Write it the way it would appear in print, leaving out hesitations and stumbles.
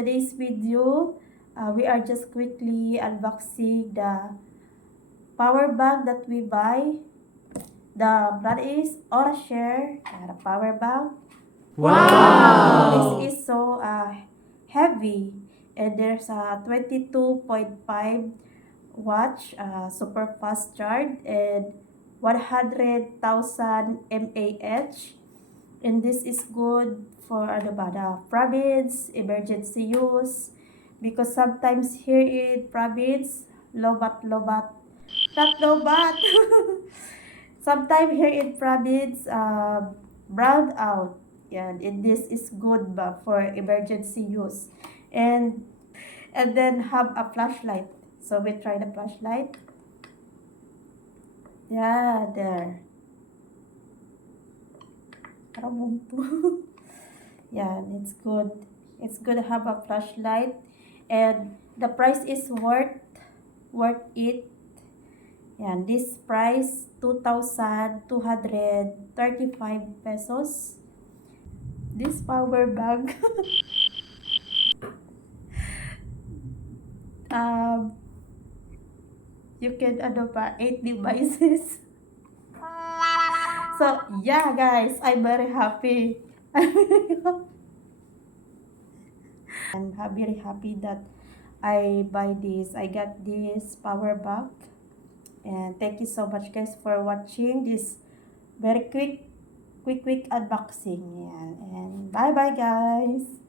today's video, we are just quickly unboxing the power bank that we buy. The brand is Orashare, the power bank. Wow! This is so heavy, and there's a 22.5 watch super fast charge and 100,000 mAh. And this is good for ano ba, the province, emergency use. Because sometimes here in province, lobat, not lobat. Sometimes here in province, brown out. Yan, and this is good ba for emergency use. And then have a flashlight. So we try the flashlight. Yeah, there. Parang bunto. Yan, it's good. It's good to have a flashlight. And the price is worth it. Yan, this price 2,235 pesos. This power bank um you can ano pa 8 devices. So yeah guys, I'm very happy. I'm very happy that I buy this. I got this power bank. And thank you so much guys for watching this very quick unboxing. Yan. And bye bye guys.